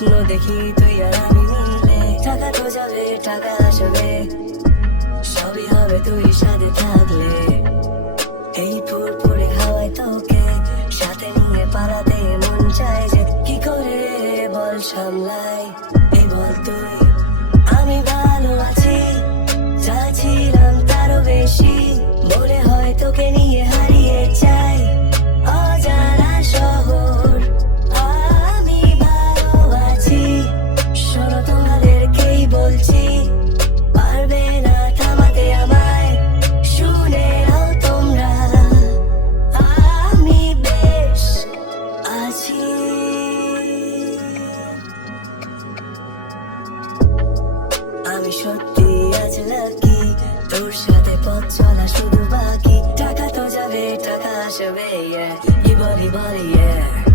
স্বপ্ন দেখি তুই আর আমি মিলে। টাকা তো যাবে, টাকা আসবে। সবই হবে তুই সাথে থাকলে। এই ফুল পরে হাওয়ায় তোকে সাথে নিয়ে পাড়াতে মন চায় যে কি করে বল সামলাই আমি সত্যি আজ লাকি তোর সাথে পথ চলা শুধু বাকি। টাকা তো যাবে, টাকা আসবে ইয়ে বলি বলি ইয়ে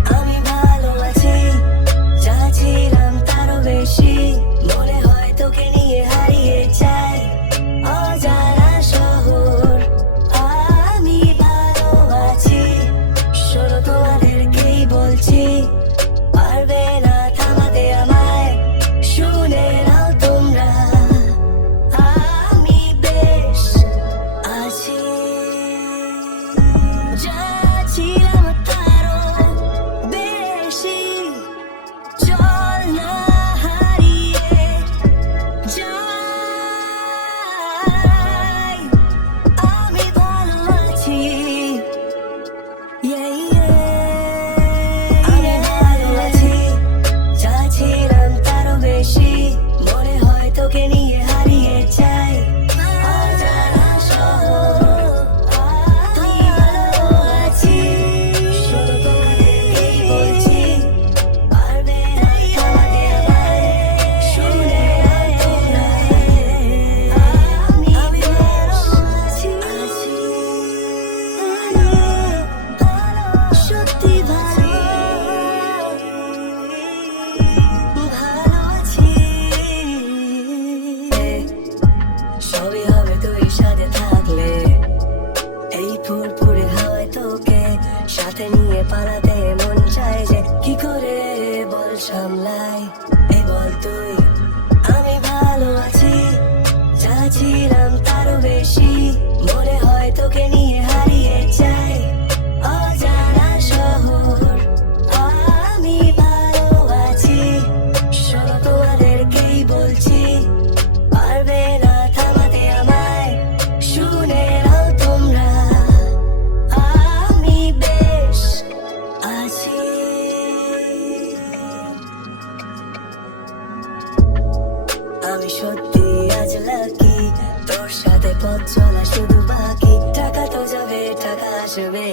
just নিয়ে পালাতে মন চায় যে কি করে বল সামলাই। এ বল তুই, আমি ভালো আছি। সত্যি আজ লাকি। তোর সাথে পথ চলা শুধু বাকি। টাকা তো যাবে টাকা আসবে।